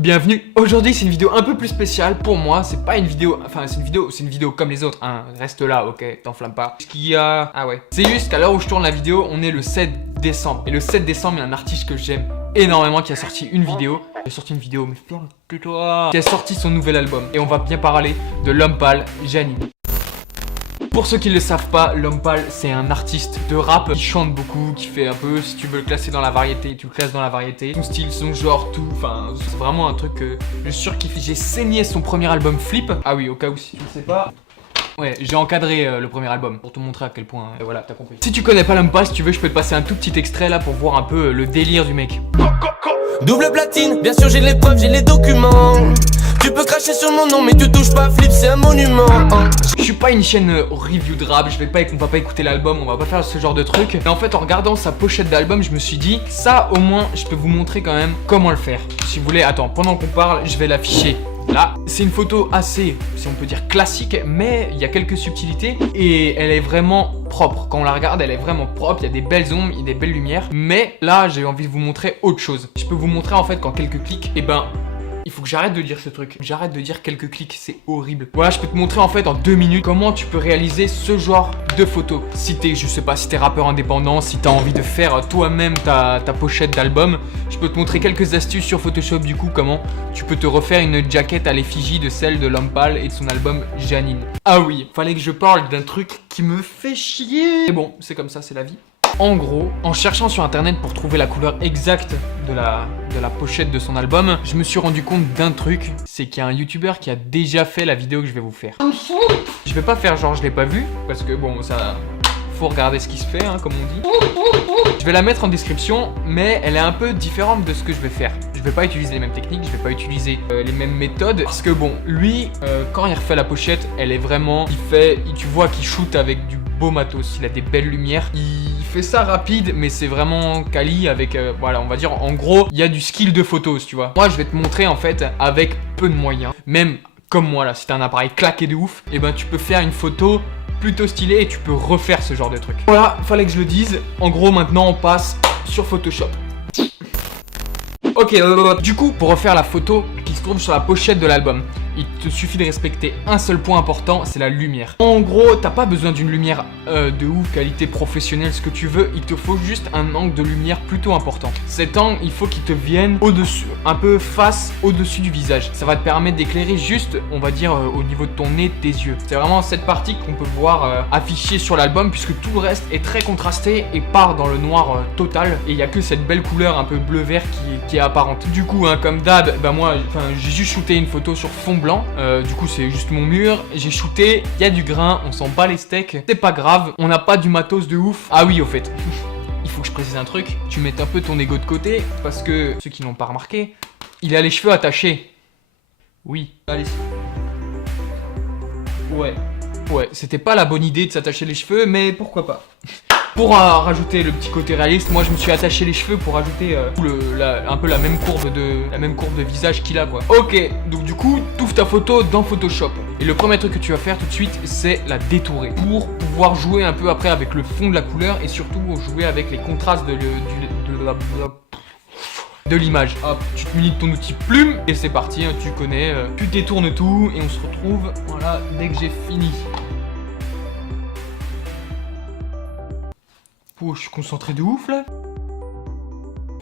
Bienvenue. Aujourd'hui c'est une vidéo un peu plus spéciale pour moi. C'est pas une vidéo, enfin c'est une vidéo comme les autres, hein. Reste là, ok, t'enflamme pas. Ce qu'il y a, ah ouais. C'est juste qu'à l'heure où je tourne la vidéo, on est le 7 décembre. Et le 7 décembre, il y a un artiste que j'aime énormément qui a sorti une vidéo. Il a sorti une vidéo, mais tais-toi. Qui a sorti son nouvel album. Et on va bien parler de l'homme pâle, Janine. Pour ceux qui ne le savent pas, l'homme pâle c'est un artiste de rap qui chante beaucoup, qui fait un peu, si tu veux le classer dans la variété, tu le classes dans la variété. Son style, son genre, tout, enfin c'est vraiment un truc que je surkiffe. J'ai saigné son premier album Flip. Ah oui, au cas où si tu ne sais pas. Ouais, j'ai encadré le premier album pour te montrer à quel point, voilà, t'as compris. Si tu connais pas l'homme pâle, si tu veux, je peux te passer un tout petit extrait là pour voir un peu le délire du mec. Double platine, bien sûr j'ai les preuves, j'ai les documents. Tu peux cracher sur mon nom mais tu touches pas Flip, c'est un monument. Je suis pas une chaîne review de rap, on va pas écouter l'album, on va pas faire ce genre de truc. Mais en fait en regardant sa pochette d'album, je me suis dit, ça au moins je peux vous montrer quand même comment le faire. Si vous voulez, attends, pendant qu'on parle, je vais l'afficher. Là, c'est une photo assez, si on peut dire classique, mais il y a quelques subtilités et elle est vraiment propre. Quand on la regarde, elle est vraiment propre, il y a des belles ombres, il y a des belles lumières. Mais là, j'ai envie de vous montrer autre chose. Je peux vous montrer en fait qu'en quelques clics, il faut que j'arrête de dire ce truc. J'arrête de dire quelques clics, c'est horrible. Voilà, je peux te montrer en fait en 2 minutes comment tu peux réaliser ce genre de photos. Si t'es, je sais pas, si t'es rappeur indépendant, si t'as envie de faire toi-même ta pochette d'album, je peux te montrer quelques astuces sur Photoshop du coup, comment tu peux te refaire une jaquette à l'effigie de celle de l'homme pâle et de son album Janine. Ah oui, fallait que je parle d'un truc qui me fait chier. Mais bon, c'est comme ça, c'est la vie. En gros, en cherchant sur internet pour trouver la couleur exacte de la pochette de son album, je me suis rendu compte d'un truc, c'est qu'il y a un youtubeur qui a déjà fait la vidéo que je vais vous faire. Je vais pas faire genre je l'ai pas vu, parce que bon, ça... faut regarder ce qui se fait, hein, comme on dit. Je vais la mettre en description, mais elle est un peu différente de ce que je vais faire. Je vais pas utiliser les mêmes techniques, je vais pas utiliser les mêmes méthodes, parce que bon, lui, quand il refait la pochette, elle est vraiment... tu vois qu'il shoot avec du beau matos, il a des belles lumières, il fait ça rapide, mais c'est vraiment quali avec, voilà, on va dire, en gros, il y a du skill de photos, tu vois. Moi, je vais te montrer, en fait, avec peu de moyens, même comme moi, là, si t'as un appareil claqué de ouf, et ben, tu peux faire une photo plutôt stylée et tu peux refaire ce genre de truc. Voilà, fallait que je le dise. En gros, maintenant, on passe sur Photoshop. Ok, du coup, pour refaire la photo qui se trouve sur la pochette de l'album, il te suffit de respecter un seul point important, c'est la lumière. En gros, t'as pas besoin d'une lumière de ouf, qualité professionnelle, ce que tu veux, il te faut juste un angle de lumière plutôt important. Cet angle, il faut qu'il te vienne au-dessus, un peu face au-dessus du visage. Ça va te permettre d'éclairer juste, on va dire, au niveau de ton nez, de tes yeux. C'est vraiment cette partie qu'on peut voir affichée sur l'album, puisque tout le reste est très contrasté et part dans le noir total. Et il y a que cette belle couleur un peu bleu-vert qui est apparente. Du coup, hein, comme d'hab, moi, j'ai juste shooté une photo sur fond blanc. Du coup c'est juste mon mur, j'ai shooté, il y a du grain, on s'en bat les steaks, c'est pas grave, on n'a pas du matos de ouf. Ah oui, au fait, il faut que je précise un truc, tu mets un peu ton ego de côté, parce que ceux qui n'ont pas remarqué, il a les cheveux attachés. Oui, allez. Ouais, c'était pas la bonne idée de s'attacher les cheveux, mais pourquoi pas. Pour rajouter le petit côté réaliste, moi je me suis attaché les cheveux pour rajouter un peu la même courbe de visage qu'il a, quoi. Ok, donc du coup, t'ouvres ta photo dans Photoshop. Et le premier truc que tu vas faire tout de suite, c'est la détourer. Pour pouvoir jouer un peu après avec le fond de la couleur et surtout jouer avec les contrastes de l'image. Hop, tu te munis de ton outil plume et c'est parti, hein, tu connais. Tu détournes tout et on se retrouve, voilà, dès que j'ai fini. Oh, je suis concentré de ouf là.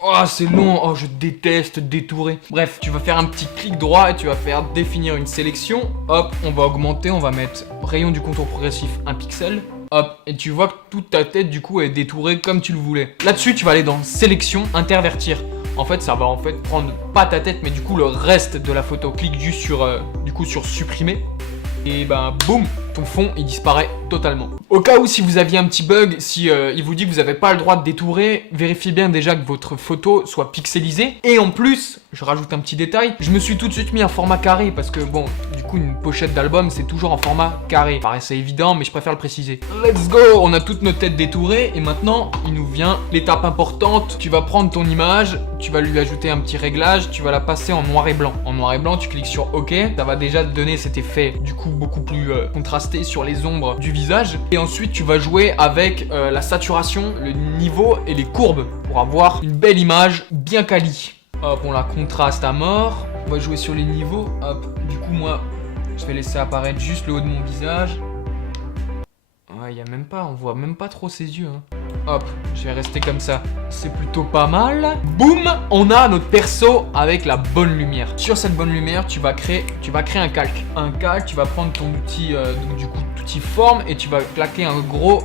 Oh, c'est long. Oh, je déteste détourer. Bref, tu vas faire un petit clic droit et tu vas faire définir une sélection. Hop, on va augmenter, on va mettre rayon du contour progressif 1 pixel. Hop, et tu vois que toute ta tête du coup est détourée comme tu le voulais. Là-dessus, tu vas aller dans sélection, intervertir. En fait, ça va prendre pas ta tête, mais du coup le reste de la photo. Clique juste sur supprimer. Et boum, ton fond il disparaît totalement. Au cas où si vous aviez un petit bug, si il vous dit que vous n'avez pas le droit de détourer, vérifiez bien déjà que votre photo soit pixelisée. Et en plus, je rajoute un petit détail, je me suis tout de suite mis en format carré parce que bon, du coup une pochette d'album c'est toujours en format carré. Paraissait évident mais je préfère le préciser. Let's go, on a toute notre tête détourée et maintenant il nous vient l'étape importante. Tu vas prendre ton image, tu vas lui ajouter un petit réglage, tu vas la passer en noir et blanc. En noir et blanc, tu cliques sur OK, ça va déjà te donner cet effet du coup beaucoup plus contrasté sur les ombres du visage. Et ensuite tu vas jouer avec la saturation, le niveau et les courbes pour avoir une belle image bien quali. Hop, on la contraste à mort. On va jouer sur les niveaux. Hop, du coup, moi, je vais laisser apparaître juste le haut de mon visage. Ouais, y a même pas, on voit même pas trop ses yeux. Hein. Hop, je vais rester comme ça. C'est plutôt pas mal. Boum, on a notre perso avec la bonne lumière. Sur cette bonne lumière, tu vas créer un calque. Un calque, tu vas prendre ton outil, donc du coup, outil forme et tu vas claquer un gros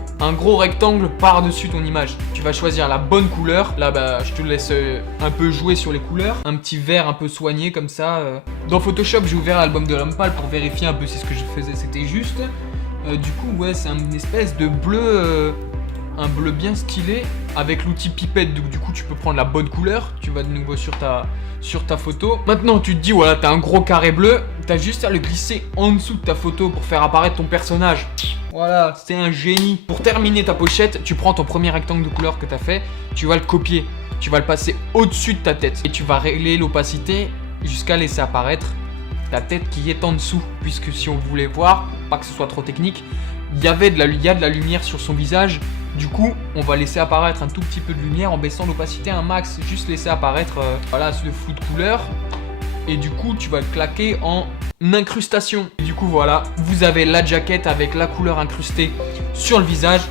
rectangle par-dessus ton image. Tu vas choisir la bonne couleur. Là, bah, je te laisse un peu jouer sur les couleurs. Un petit vert un peu soigné comme ça. Dans Photoshop, j'ai ouvert l'album de Lampal pour vérifier un peu si ce que je faisais, c'était juste. Du coup, ouais, c'est une espèce de bleu, un bleu bien stylé avec l'outil pipette. Donc, du coup, tu peux prendre la bonne couleur. Tu vas de nouveau sur ta photo. Maintenant, tu te dis, voilà, t'as un gros carré bleu. T'as juste à le glisser en dessous de ta photo pour faire apparaître ton personnage. Voilà, c'est un génie. Pour terminer ta pochette, tu prends ton premier rectangle de couleur que t'as fait. Tu vas le copier. Tu vas le passer au-dessus de ta tête. Et tu vas régler l'opacité jusqu'à laisser apparaître ta tête qui est en dessous, puisque si on voulait voir, pas que ce soit trop technique, il y a de la lumière sur son visage. Du coup, on va laisser apparaître un tout petit peu de lumière en baissant l'opacité un max, juste laisser apparaître voilà, ce flou de couleur. Et du coup, tu vas le claquer en incrustation. Et du coup, voilà, vous avez la jaquette avec la couleur incrustée sur le visage.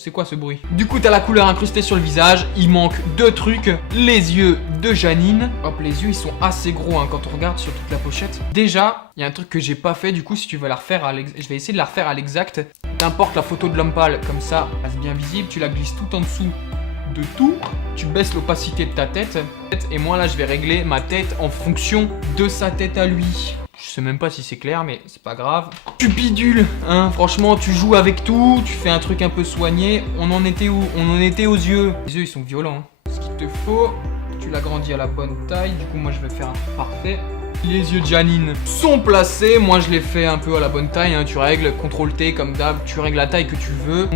C'est quoi ce bruit? Du coup, t'as la couleur incrustée sur le visage. Il manque deux trucs. Les yeux de Janine. Hop, les yeux, ils sont assez gros hein, quand on regarde sur toute la pochette. Déjà, il y a un truc que j'ai pas fait. Du coup, si tu veux la refaire, je vais essayer de la refaire à l'exact. T'importes la photo de l'homme pâle comme ça, reste bien visible. Tu la glisses tout en dessous de tout. Tu baisses l'opacité de ta tête. Et moi, là, je vais régler ma tête en fonction de sa tête à lui. Je sais même pas si c'est clair, mais c'est pas grave. Tu bidules, hein, franchement, tu joues avec tout, tu fais un truc un peu soigné. On en était où? On en était aux yeux. Les yeux, ils sont violents. Hein. Ce qu'il te faut, tu l'agrandis à la bonne taille. Du coup, moi, je vais faire un truc parfait. Les yeux de Janine sont placés. Moi, je les fais un peu à la bonne taille. Hein. Tu règles, CTRL-T comme d'hab. Tu règles la taille que tu veux.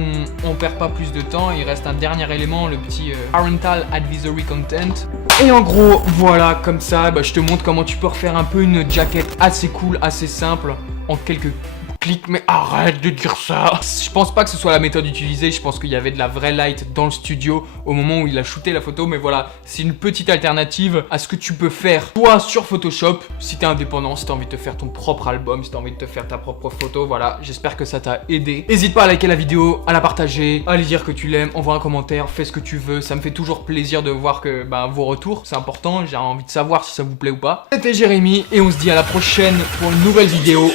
On perd pas plus de temps. Il reste un dernier élément, le petit Parental Advisory Content. Et en gros, voilà, comme ça, bah, je te montre comment tu peux refaire un peu une jaquette assez cool, assez simple, en quelques clics. Mais arrête de dire ça. Je pense pas que ce soit la méthode utilisée. Je pense qu'il y avait de la vraie light dans le studio au moment où il a shooté la photo. Mais voilà, c'est une petite alternative à ce que tu peux faire toi sur Photoshop. Si t'es indépendant, si t'as envie de te faire ton propre album, si t'as envie de te faire ta propre photo, voilà. J'espère que ça t'a aidé. N'hésite pas à liker la vidéo, à la partager, à lui dire que tu l'aimes, envoie un commentaire, fais ce que tu veux. Ça me fait toujours plaisir de voir que vos retours, c'est important. J'ai envie de savoir si ça vous plaît ou pas. C'était Jérémy et on se dit à la prochaine pour une nouvelle vidéo.